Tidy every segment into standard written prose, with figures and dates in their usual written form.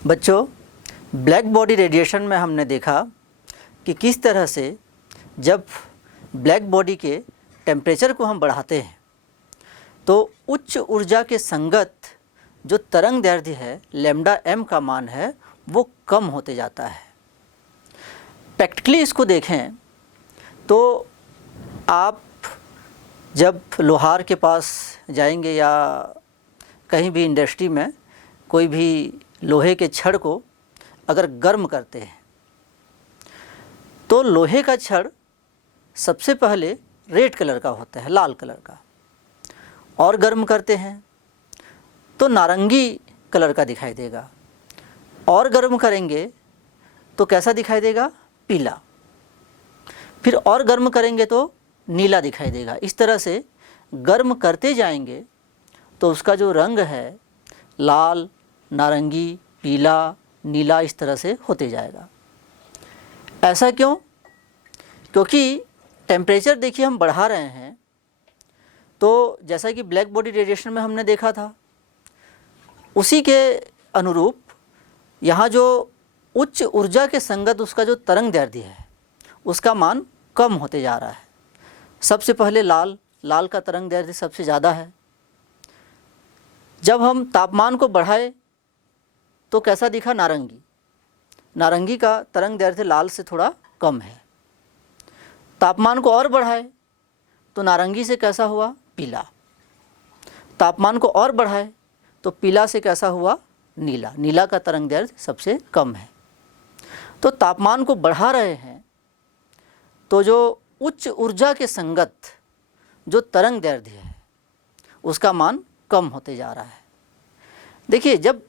बच्चों, black body radiation में हमने देखा कि किस तरह से जब ब्लैक बॉडी के टेम्परेचर को हम बढ़ाते हैं तो उच्च ऊर्जा के संगत जो तरंग दैर्ध्य है लैम्डा m का मान है वो कम होते जाता है। प्रैक्टिकली इसको देखें तो आप जब लोहार के पास जाएंगे या कहीं भी इंडस्ट्री में कोई भी लोहे के छड़ को अगर गर्म करते हैं तो लोहे का छड़ सबसे पहले रेड कलर का होता है, लाल कलर का, और गर्म करते हैं तो नारंगी कलर का दिखाई देगा, और गर्म करेंगे तो कैसा दिखाई देगा, पीला, फिर और गर्म करेंगे तो नीला दिखाई देगा। इस तरह से गर्म करते जाएंगे तो उसका जो रंग है लाल, नारंगी, पीला, नीला इस तरह से होते जाएगा। ऐसा क्यों? क्योंकि टेम्परेचर देखिए हम बढ़ा रहे हैं तो जैसा कि ब्लैक बॉडी रेडिएशन में हमने देखा था उसी के अनुरूप यहाँ जो उच्च ऊर्जा के संगत उसका जो तरंग दैर्ध्य है उसका मान कम होते जा रहा है। सबसे पहले लाल का तरंग दैर्ध्य सबसे ज़्यादा है। जब हम तापमान को बढ़ाए तो कैसा दिखा, नारंगी का तरंग दैर्ध्य लाल से थोड़ा कम है। तापमान को और बढ़ाए तो नारंगी से कैसा हुआ, पीला। तापमान को और बढ़ाए तो पीला से कैसा हुआ, नीला का तरंग दैर्ध्य सबसे कम है। तो तापमान को बढ़ा रहे हैं तो जो उच्च ऊर्जा के संगत जो तरंग दैर्ध्य है उसका मान कम होते जा रहा है। देखिए जब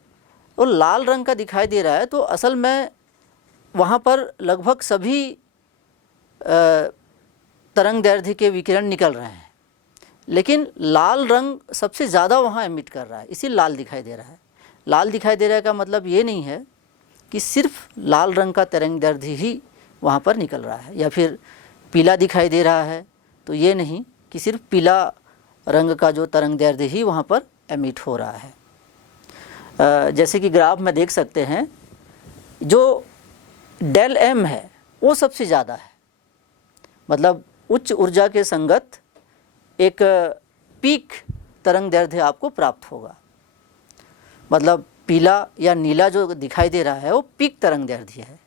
वो लाल रंग का दिखाई दे रहा है तो असल में वहाँ पर लगभग सभी तरंग दैर्ध्य के विकिरण निकल रहे हैं, लेकिन लाल रंग सबसे ज़्यादा वहाँ एमिट कर रहा है, इसी लाल दिखाई दे रहा है। लाल दिखाई दे रहा है का मतलब ये नहीं है कि सिर्फ लाल रंग का तरंग दैर्ध्य ही वहाँ पर निकल रहा है, या फिर पीला दिखाई दे रहा है तो ये नहीं कि सिर्फ पीला रंग का जो तरंग दैर्ध्य ही वहाँ पर एमिट हो रहा है। जैसे कि ग्राफ में देख सकते हैं जो डेल m है वो सबसे ज़्यादा है, मतलब उच्च ऊर्जा के संगत एक पीक तरंग दैर्ध्य आपको प्राप्त होगा। मतलब पीला या नीला जो दिखाई दे रहा है वो पीक तरंग दैर्ध्य है,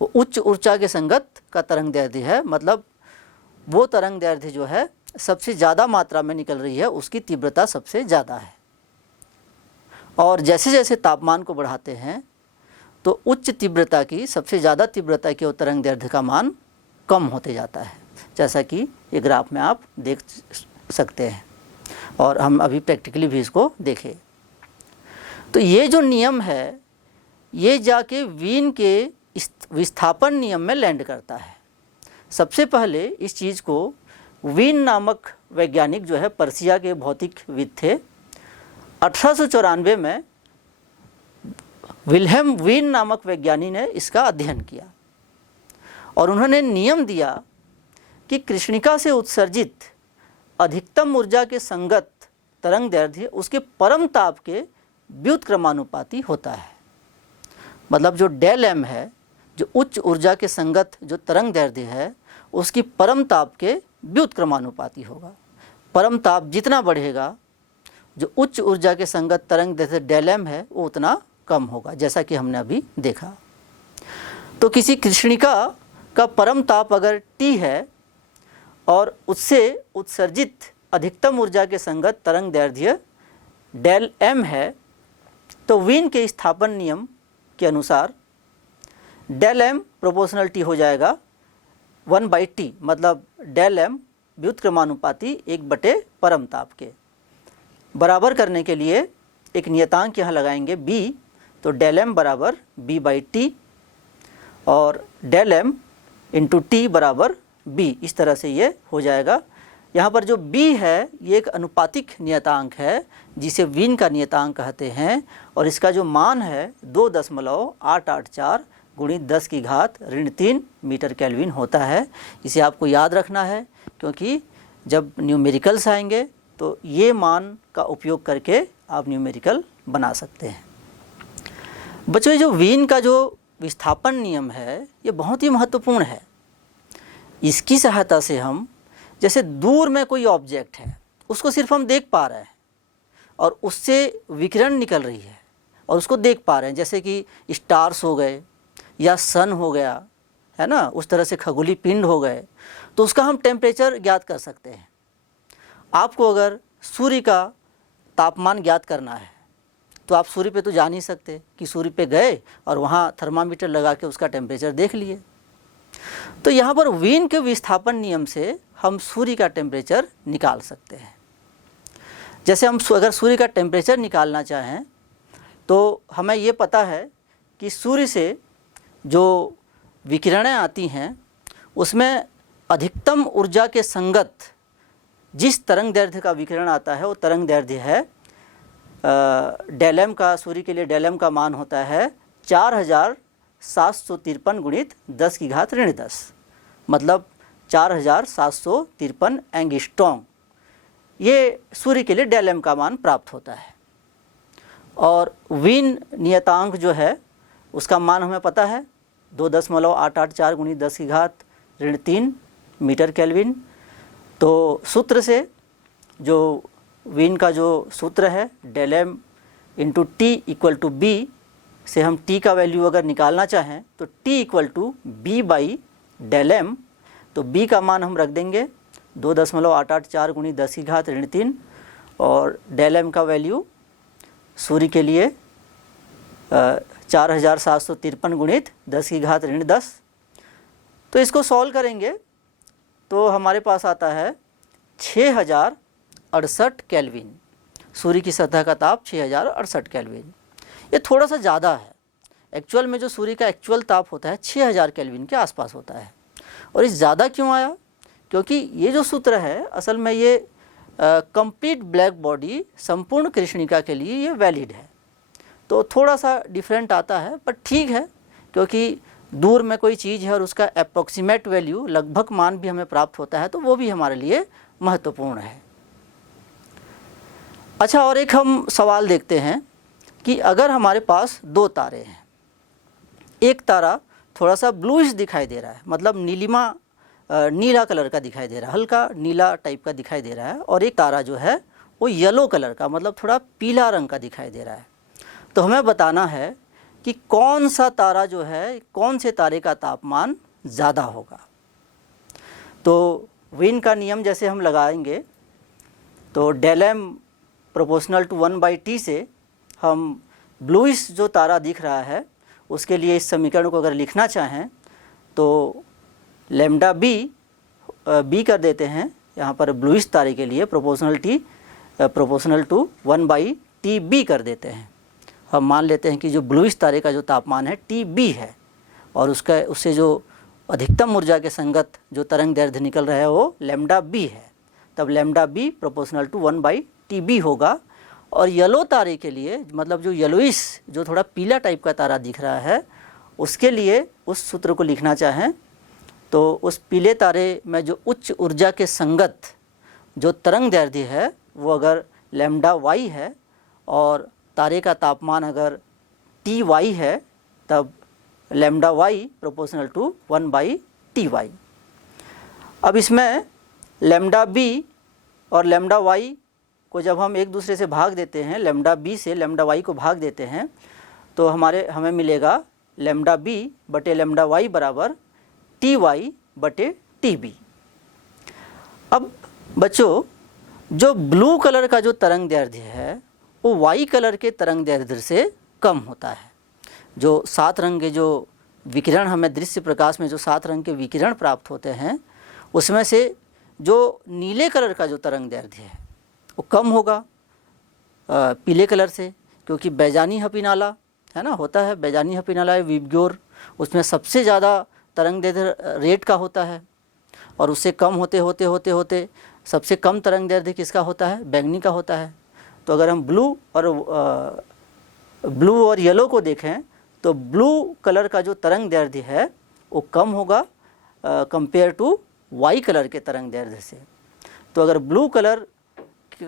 वो उच्च ऊर्जा के संगत का तरंग दैर्ध्य है, मतलब वो तरंग दैर्ध्य जो है सबसे ज़्यादा मात्रा में निकल रही है, उसकी तीव्रता सबसे ज़्यादा है। और जैसे जैसे तापमान को बढ़ाते हैं तो उच्च तीव्रता की, सबसे ज़्यादा तीव्रता की तरंग दैर्ध्य का मान कम होते जाता है, जैसा कि ये ग्राफ में आप देख सकते हैं और हम अभी प्रैक्टिकली भी इसको देखें। तो ये जो नियम है ये जाके वीन के विस्थापन नियम में लैंड करता है। सबसे पहले इस चीज़ को वीन नामक वैज्ञानिक जो है पर्सिया के भौतिकविद थे, 1894 में विल्हेम वीन नामक वैज्ञानिक ने इसका अध्ययन किया और उन्होंने नियम दिया कि कृष्णिका से उत्सर्जित अधिकतम ऊर्जा के संगत तरंग दैर्ध्य उसके परम ताप के व्युत्क्रमानुपाती होता है। मतलब जो डेल m है, जो उच्च ऊर्जा के संगत जो तरंग दैर्ध्य है उसकी परम ताप के व्युत्क्रमानुपाती होगा। परम ताप जितना बढ़ेगा जो उच्च ऊर्जा के संगत तरंग दैर्ध्य डेल m है वो उतना कम होगा, जैसा कि हमने अभी देखा। तो किसी कृष्णिका का परम ताप अगर T है और उससे उत्सर्जित अधिकतम ऊर्जा के संगत तरंग दैर्ध्य डेल m है तो वीन के स्थापन नियम के अनुसार डेल m प्रोपोर्शनल T हो जाएगा 1/T, मतलब डेल m व्युत्क्रमानुपाती 1/, परम ताप के। बराबर करने के लिए एक नियतांक यहाँ लगाएंगे b, तो डेल m बराबर b/T और डेल m इंटू T बराबर b, इस तरह से ये हो जाएगा। यहाँ पर जो b है ये एक अनुपातिक नियतांक है जिसे वीन का नियतांक कहते हैं और इसका जो मान है 2.884 गुणित 10⁻³ मीटर केल्विन होता है। इसे आपको याद रखना है क्योंकि जब न्यूमेरिकल्स आएंगे तो ये मान का उपयोग करके आप न्यूमेरिकल बना सकते हैं। बच्चों, ये जो वीन का जो विस्थापन नियम है ये बहुत ही महत्वपूर्ण है। इसकी सहायता से हम, जैसे दूर में कोई ऑब्जेक्ट है उसको सिर्फ हम देख पा रहे हैं और उससे विकिरण निकल रही है और उसको देख पा रहे हैं, जैसे कि स्टार्स हो गए या सन हो गया, है ना, उस तरह से खगोलीय पिंड हो गए, तो उसका हम टेम्परेचर ज्ञात कर सकते हैं। आपको अगर सूर्य का तापमान ज्ञात करना है तो आप सूर्य पे तो जा नहीं सकते कि सूर्य पे गए और वहाँ थर्मामीटर लगा के उसका टेम्परेचर देख लिए। तो यहाँ पर वीन के विस्थापन नियम से हम सूर्य का टेम्परेचर निकाल सकते हैं। जैसे हम अगर सूर्य का टेम्परेचर निकालना चाहें तो हमें ये पता है कि सूर्य से जो विकिरणें आती हैं उसमें अधिकतम ऊर्जा के संगत जिस तरंग दैर्ध्य का विकिरण आता है वो तरंग दैर्ध्य है डेल m का, सूर्य के लिए डेल m का मान होता है 4753 गुणित 10 की घात ऋण 10, मतलब 4753 एंगस्ट्रॉम। ये सूर्य के लिए डेल m का मान प्राप्त होता है। और वीन नियतांक जो है उसका मान हमें पता है 2.884 गुणित 10 की घात ऋण 3 मीटर केल्विन। तो सूत्र से जो वीन का जो सूत्र है del m into t equal to b से हम टी का वैल्यू अगर निकालना चाहें तो t equal to b by del m, तो बी का मान हम रख देंगे 2.884 गुणित 10 की घात ऋण 3 और डेल m का वैल्यू सूर्य के लिए 4753 गुणित 10 की घात ऋण 10। तो इसको सॉल्व करेंगे तो हमारे पास आता है 6068 केल्विन। सूर्य की सतह का ताप 6068 केल्विन। ये थोड़ा सा ज़्यादा है। एक्चुअल में जो सूर्य का एक्चुअल ताप होता है 6000 केल्विन के आसपास होता है। और इस ज़्यादा क्यों आया? क्योंकि ये जो सूत्र है असल में ये कंप्लीट ब्लैक बॉडी संपूर्ण कृष्णिका के लिए ये वैलिड है। तो थोड़ा सा डिफरेंट आता है, पर ठीक है, क्योंकि दूर में कोई चीज़ है और उसका अप्रॉक्सीमेट वैल्यू लगभग मान भी हमें प्राप्त होता है, तो वो भी हमारे लिए महत्वपूर्ण है। अच्छा, और एक हम सवाल देखते हैं कि अगर हमारे पास दो तारे हैं, एक तारा थोड़ा सा ब्लूइश दिखाई दे रहा है, मतलब नीला कलर का दिखाई दे रहा है, हल्का नीला टाइप का दिखाई दे रहा है, और एक तारा जो है वो येलो कलर का, मतलब थोड़ा पीला रंग का दिखाई दे रहा है। तो हमें बताना है कि कौन सा तारा जो है, कौन से तारे का तापमान ज़्यादा होगा। तो वीन का नियम जैसे हम लगाएंगे तो del m proportional to 1/t से हम ब्लूइश जो तारा दिख रहा है उसके लिए इस समीकरण को अगर लिखना चाहें तो लैम्डा बी कर देते हैं यहाँ पर ब्लूइश तारे के लिए प्रोपोर्शनल टू 1/TB कर देते हैं। हम मान लेते हैं कि जो ब्लूइश तारे का जो तापमान है TB है और उससे जो अधिकतम ऊर्जा के संगत जो तरंग दैर्ध्य निकल रहा है वो लैम्डा बी है। तब lambda B proportional to 1/TB होगा। और येलो तारे के लिए, मतलब जो येलोइश जो थोड़ा पीला टाइप का तारा दिख रहा है, उसके लिए उस सूत्र को लिखना चाहें तो उस पीले तारे में जो उच्च ऊर्जा के संगत जो तरंग दैर्ध्य है वो अगर लैम्डा वाई है और तारे का तापमान अगर TY है तब lambda Y proportional to 1/TY। अब इसमें लैम्डा बी और लैम्डा वाई को जब हम एक दूसरे से भाग देते हैं, लैम्डा बी से लैम्डा वाई को भाग देते हैं, तो हमें मिलेगा लैम्डा बी बटे लैम्डा वाई बराबर TY बटे TB। अब बच्चों, जो ब्लू कलर का जो तरंग दैर्ध्य है वो वाई कलर के तरंग दैर्ध्य से कम होता है। जो 7 रंग के जो विकिरण हमें दृश्य प्रकाश में जो 7 रंग के विकिरण प्राप्त होते हैं उसमें से जो नीले कलर का जो तरंग दैर्ध्य है वो कम होगा पीले कलर से, क्योंकि बैजानी हपीनाला है ना, होता है बैजानी हपीनाला विबग्योर, उसमें सबसे ज़्यादा तरंग दैर्ध्य रेड का होता है और उससे कम होते होते होते होते सबसे कम तरंग दैर्ध्य किसका होता है? बैगनी का होता है। तो अगर हम ब्लू और येलो को देखें तो ब्लू कलर का जो तरंग दैर्ध्य है वो कम होगा कंपेयर टू वाई कलर के तरंग दैर्ध्य से। तो अगर ब्लू कलर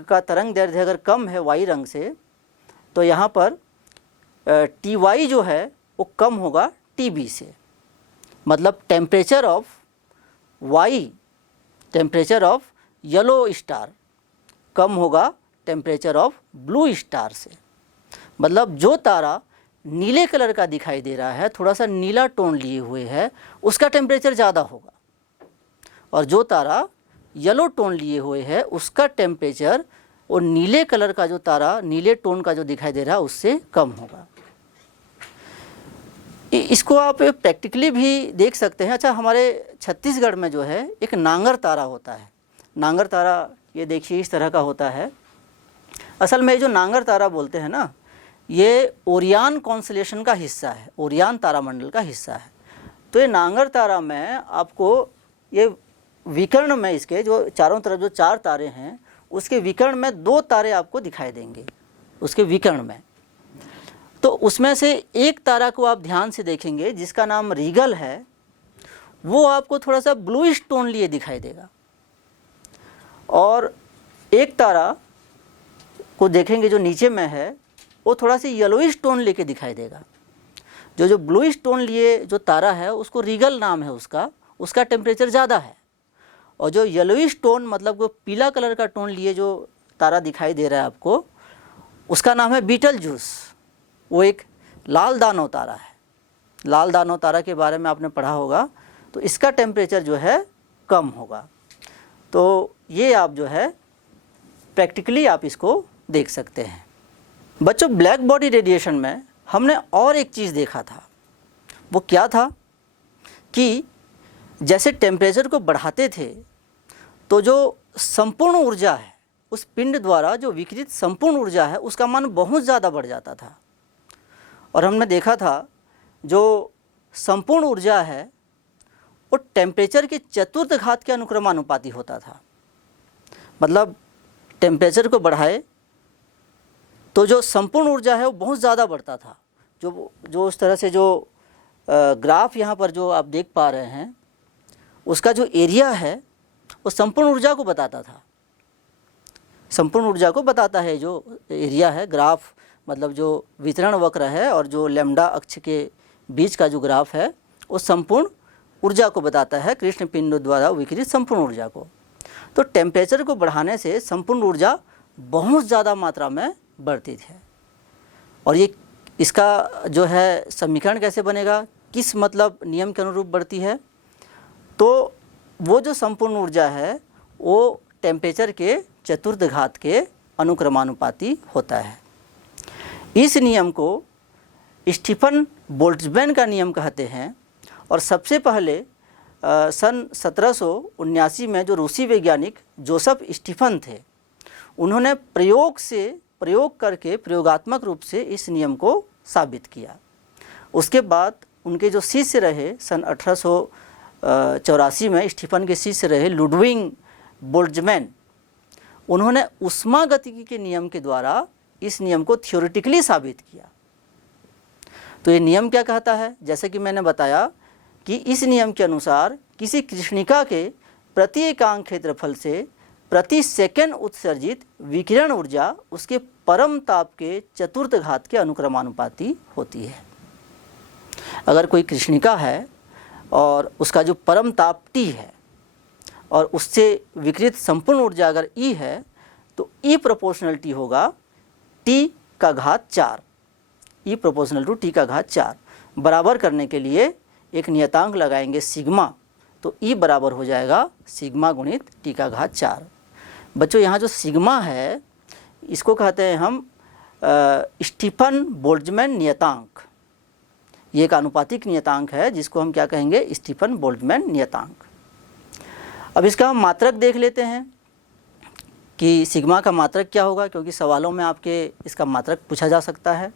का तरंग दैर्ध्य अगर कम है वाई रंग से, तो यहाँ पर Ty जो है वो कम होगा Tb से। मतलब टेम्परेचर ऑफ येलो स्टार कम होगा टेम्परेचर ऑफ ब्लू स्टार से। मतलब जो तारा नीले कलर का दिखाई दे रहा है, थोड़ा सा नीला टोन लिए हुए है, उसका टेम्परेचर ज़्यादा होगा, और जो तारा येलो टोन लिए हुए है उसका टेम्परेचर और नीले कलर का जो तारा, नीले टोन का जो दिखाई दे रहा है, उससे कम होगा। इसको आप प्रैक्टिकली भी देख सकते हैं। अच्छा, हमारे छत्तीसगढ़ में जो है एक नांगर तारा होता है। नांगर तारा ये देखिए इस तरह का होता है। असल में जो नांगर तारा बोलते हैं ना, ये ओरियन कॉन्स्टेलेशन का हिस्सा है, ओरियन तारामंडल का हिस्सा है। तो ये नांगर तारा में आपको ये विकर्ण में, इसके जो चारों तरफ जो 4 तारे हैं, उसके विकर्ण में 2 तारे आपको दिखाई देंगे उसके विकर्ण में। तो उसमें से एक तारा को आप ध्यान से देखेंगे जिसका नाम रीगल है, वो आपको थोड़ा सा ब्लूइश टोन लिए दिखाई देगा, और एक तारा को देखेंगे जो नीचे में है, वो थोड़ा सा येलोइश टोन लेके दिखाई देगा। जो ब्लूइश टोन लिए जो तारा है उसको रीगल नाम है उसका टेम्परेचर ज़्यादा है। और जो येलोइश टोन, मतलब वो पीला कलर का टोन लिए जो तारा दिखाई दे रहा है आपको, उसका नाम है बीटल जूस। वो एक लाल दानव तारा है। लाल दानव तारा के बारे में आपने पढ़ा होगा। तो इसका टेम्परेचर जो है कम होगा। तो ये आप जो है प्रैक्टिकली आप इसको देख सकते हैं। बच्चों, ब्लैक बॉडी रेडिएशन में हमने और एक चीज़ देखा था। वो क्या था कि जैसे टेम्परेचर को बढ़ाते थे तो जो संपूर्ण ऊर्जा है, उस पिंड द्वारा जो विकिरित संपूर्ण ऊर्जा है, उसका मान बहुत ज़्यादा बढ़ जाता था। और हमने देखा था जो संपूर्ण ऊर्जा है वो टेम्परेचर के चतुर्थ घात के अनुक्रमानुपाती होता था। मतलब टेम्परेचर को बढ़ाए तो जो संपूर्ण ऊर्जा है वो बहुत ज़्यादा बढ़ता था। जो उस तरह से जो ग्राफ यहाँ पर जो आप देख पा रहे हैं, उसका जो एरिया है वो संपूर्ण ऊर्जा को बताता था। संपूर्ण ऊर्जा को बताता है जो एरिया है। ग्राफ मतलब जो वितरण वक्र है और जो लैम्डा अक्ष के बीच का जो ग्राफ है वो संपूर्ण ऊर्जा को बताता है, कृष्ण पिंड द्वारा विकिरित संपूर्ण ऊर्जा को। तो टेम्परेचर को बढ़ाने से संपूर्ण ऊर्जा बहुत ज़्यादा मात्रा में बढ़ती है। और ये इसका जो है समीकरण कैसे बनेगा, किस मतलब नियम के अनुरूप बढ़ती है, तो वो जो संपूर्ण ऊर्जा है वो टेम्परेचर के चतुर्थ घात के अनुक्रमानुपाती होता है। इस नियम को स्टीफन बोल्ट्जमैन का नियम कहते हैं। और सबसे पहले सन 1779 में जो रूसी वैज्ञानिक जोसेफ स्टीफन थे, उन्होंने प्रयोग करके प्रयोगात्मक रूप से इस नियम को साबित किया। उसके बाद उनके जो शिष्य रहे, सन 1884 में स्टीफन के शिष्य रहे लुडविग बोल्ट्जमैन, उन्होंने ऊष्मागतिकी के नियम के द्वारा इस नियम को थ्योरेटिकली साबित किया। तो ये नियम क्या कहता है, जैसे कि मैंने बताया कि इस नियम के अनुसार किसी कृष्णिका के प्रति एकांक क्षेत्रफल से प्रति सेकंड उत्सर्जित विकिरण ऊर्जा उसके परम ताप के चतुर्थ घात के अनुक्रमानुपाती होती है। अगर कोई कृष्णिका है और उसका जो परम ताप T है और उससे विकिरित संपूर्ण ऊर्जा अगर E है, तो E प्रोपोर्शनल T होगा T का घात 4। E प्रोपोर्शनल टू T का घात 4 बराबर करने के लिए एक नियतांक लगाएंगे सिग्मा, तो E बराबर हो जाएगा सिग्मा गुणित T का घात 4। बच्चों, यहाँ जो सिग्मा है इसको कहते हैं हम स्टीफन बोल्ट्जमैन नियतांक। ये एक आनुपातिक नियतांक है जिसको हम क्या कहेंगे, स्टीफन बोल्ट्जमैन नियतांक। अब इसका हम मात्रक देख लेते हैं कि सिग्मा का मात्रक क्या होगा, क्योंकि सवालों में आपके इसका मात्रक पूछा जा सकता है।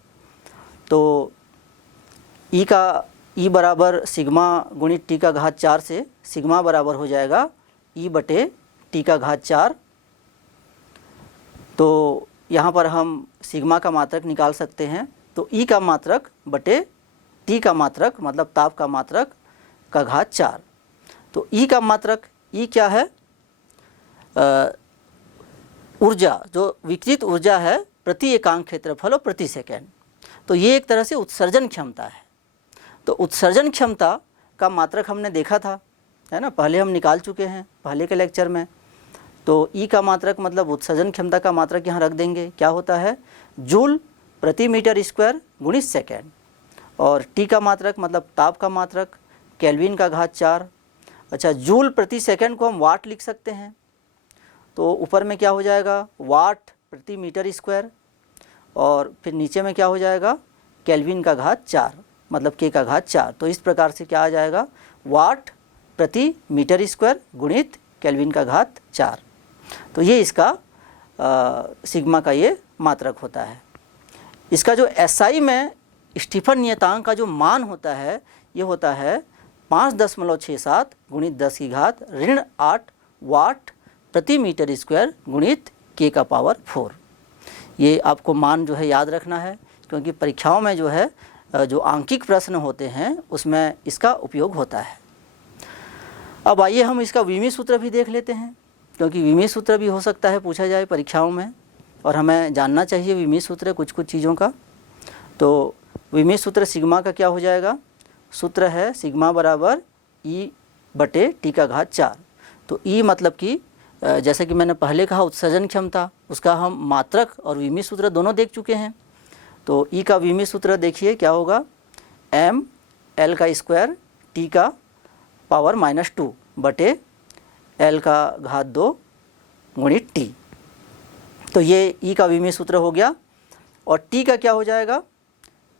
तो E बराबर सिग्मा गुणित T का घात 4 से सिग्मा बराबर हो जाएगा E बटे T का घात 4। तो यहाँ पर हम सिग्मा का मात्रक निकाल सकते हैं। तो E का मात्रक बटे T का मात्रक मतलब ताप का मात्रक का घात 4। तो E का मात्रक, E क्या है, ऊर्जा जो विकिरित ऊर्जा है प्रति एकांक क्षेत्रफल और प्रति सेकेंड। तो ये एक तरह से उत्सर्जन क्षमता है। तो उत्सर्जन क्षमता का मात्रक हमने देखा था, है ना, पहले हम निकाल चुके हैं पहले के लेक्चर में। तो ई का मात्रक मतलब उत्सर्जन क्षमता का मात्रक यहाँ रख देंगे, क्या होता है, जूल प्रति मीटर स्क्वायर गुणित सेकेंड। और टी का मात्रक मतलब ताप का मात्रक केल्विन का घात 4। अच्छा, जूल प्रति सेकेंड को हम वाट लिख सकते हैं, तो ऊपर में क्या हो जाएगा, वाट प्रति मीटर स्क्वायर, और फिर नीचे में क्या हो जाएगा, केल्विन का घात 4 मतलब के का घात 4। तो इस प्रकार से क्या आ जाएगा, वाट प्रति मीटर स्क्वायर गुणित केल्विन का घात 4। तो ये इसका सिग्मा का ये मात्रक होता है। इसका जो एसआई में स्टीफन नियतांक का जो मान होता है, ये होता है 5.67 गुणित 10 की घात ऋण 8 वाट प्रति मीटर स्क्वायर गुणित के का पावर 4। ये आपको मान जो है याद रखना है, क्योंकि परीक्षाओं में जो है जो आंकिक प्रश्न होते हैं उसमें इसका उपयोग होता है। अब आइए हम इसका विमी सूत्र भी देख लेते हैं, क्योंकि विमी सूत्र भी हो सकता है पूछा जाए परीक्षाओं में, और हमें जानना चाहिए विमी सूत्र कुछ कुछ चीज़ों का। तो विमी सूत्र सिग्मा का क्या हो जाएगा, सूत्र है सिग्मा बराबर ई बटे टी का घात 4। तो ई मतलब कि जैसे कि मैंने पहले कहा उत्सर्जन क्षमता, उसका हम मात्रक और विमी सूत्र दोनों देख चुके हैं। तो ई का विमी सूत्र देखिए क्या होगा, एम एल का स्क्वायर टी का पावर -2 बटे एल का घात 2 गुणित टी। तो ये ई का विमी सूत्र हो गया। और टी का क्या हो जाएगा,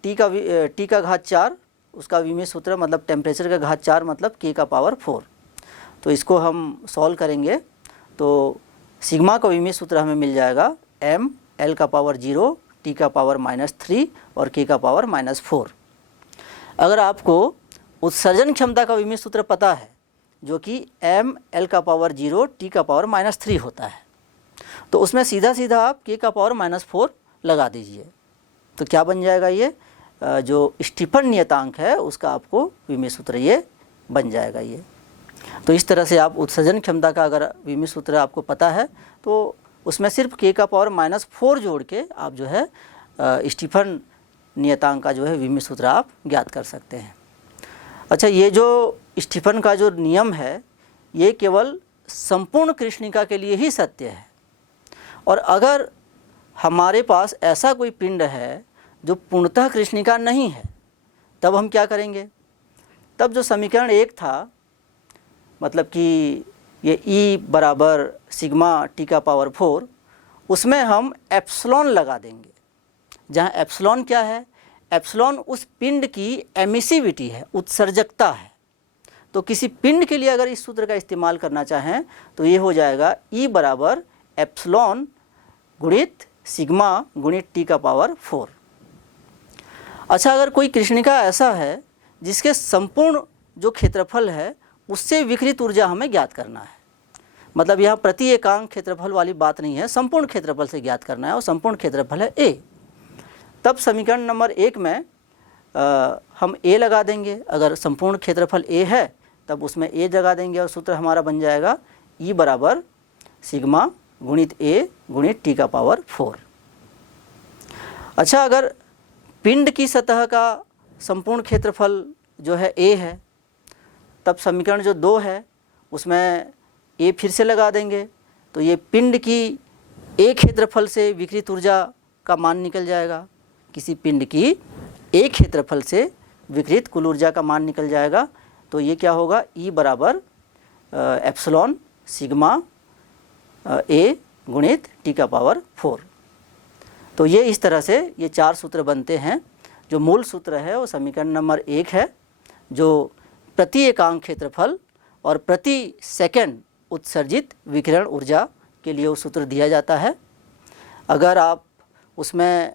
टी का घात 4, उसका विमी सूत्र मतलब टेम्परेचर का घात 4 मतलब के का पावर 4। तो इसको हम सॉल्व करेंगे तो सिग्मा का विमी सूत्र हमें मिल जाएगा एम एल का पावर 0 टी का पावर -3 और के का पावर -4। अगर आपको उत्सर्जन क्षमता का विमी सूत्र पता है जो कि एम एल का पावर 0 टी का पावर -3 होता है, तो उसमें सीधा सीधा आप के का पावर -4 लगा दीजिए। तो क्या बन जाएगा, ये जो स्टीफन नियतांक है उसका आपको विमी सूत्र ये बन जाएगा ये। तो इस तरह से आप उत्सर्जन क्षमता का अगर विमी सूत्र आपको पता है तो उसमें सिर्फ के का पावर -4 जोड़ के आप जो है स्टीफन नियतांक का जो है विमी सूत्र आप ज्ञात कर सकते हैं। अच्छा, ये जो स्टीफन का जो नियम है ये केवल संपूर्ण कृष्णिका के लिए ही सत्य है, और अगर हमारे पास ऐसा कोई पिंड है जो पूर्णतः कृष्णिका नहीं है, तब हम क्या करेंगे, तब जो समीकरण 1 था मतलब कि ये ई बराबर सिग्मा टी का पावर 4, उसमें हम एप्सिलॉन लगा देंगे। जहाँ एप्सिलॉन क्या है, एप्सिलॉन उस पिंड की एमिसिविटी है, उत्सर्जकता है। तो किसी पिंड के लिए अगर इस सूत्र का इस्तेमाल करना चाहें तो ये हो जाएगा ई बराबर एप्सिलॉन गुणित सिग्मा गुणित टी का पावर 4। अच्छा, अगर कोई कृष्णिका ऐसा है जिसके संपूर्ण जो क्षेत्रफल है उससे विकृत ऊर्जा हमें ज्ञात करना है, मतलब यहाँ प्रति एकांक क्षेत्रफल वाली बात नहीं है, संपूर्ण क्षेत्रफल से ज्ञात करना है, और संपूर्ण क्षेत्रफल है ए। तब समीकरण नंबर 1 में हम ए लगा देंगे। अगर संपूर्ण क्षेत्रफल ए है तब उसमें ए लगा देंगे, और सूत्र हमारा बन जाएगा ई बराबर सिग्मा गुणित ए गुणित टी का पावर 4। अच्छा, अगर पिंड की सतह का संपूर्ण क्षेत्रफल जो है ए है, तब समीकरण जो 2 है उसमें ए फिर से लगा देंगे। तो ये पिंड की ए क्षेत्रफल से विकृत ऊर्जा का मान निकल जाएगा, किसी पिंड की ए क्षेत्रफल से विकृत कुल ऊर्जा का मान निकल जाएगा। तो ये क्या होगा, ई बराबर एप्सिलॉन सिग्मा ए गुणित टी का पावर 4। तो ये इस तरह से ये 4 सूत्र बनते हैं। जो मूल सूत्र है वो समीकरण नंबर 1 है, जो प्रति एकांक क्षेत्रफल और प्रति सेकंड उत्सर्जित विकिरण ऊर्जा के लिए वो सूत्र दिया जाता है। अगर आप उसमें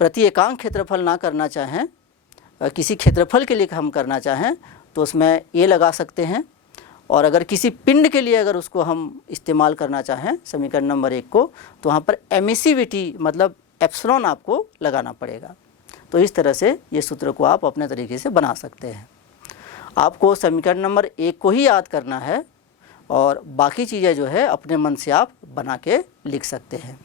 प्रति एकांक क्षेत्रफल ना करना चाहें, किसी क्षेत्रफल के लिए हम करना चाहें तो उसमें ए लगा सकते हैं, और अगर किसी पिंड के लिए अगर उसको हम इस्तेमाल करना चाहें समीकरण नंबर 1 को, तो वहाँ पर एमिसिविटी मतलब एप्सिलॉन आपको लगाना पड़ेगा। तो इस तरह से ये सूत्र को आप अपने तरीके से बना सकते हैं। आपको समीकरण नंबर 1 को ही याद करना है, और बाकी चीज़ें जो है अपने मन से आप बना के लिख सकते हैं।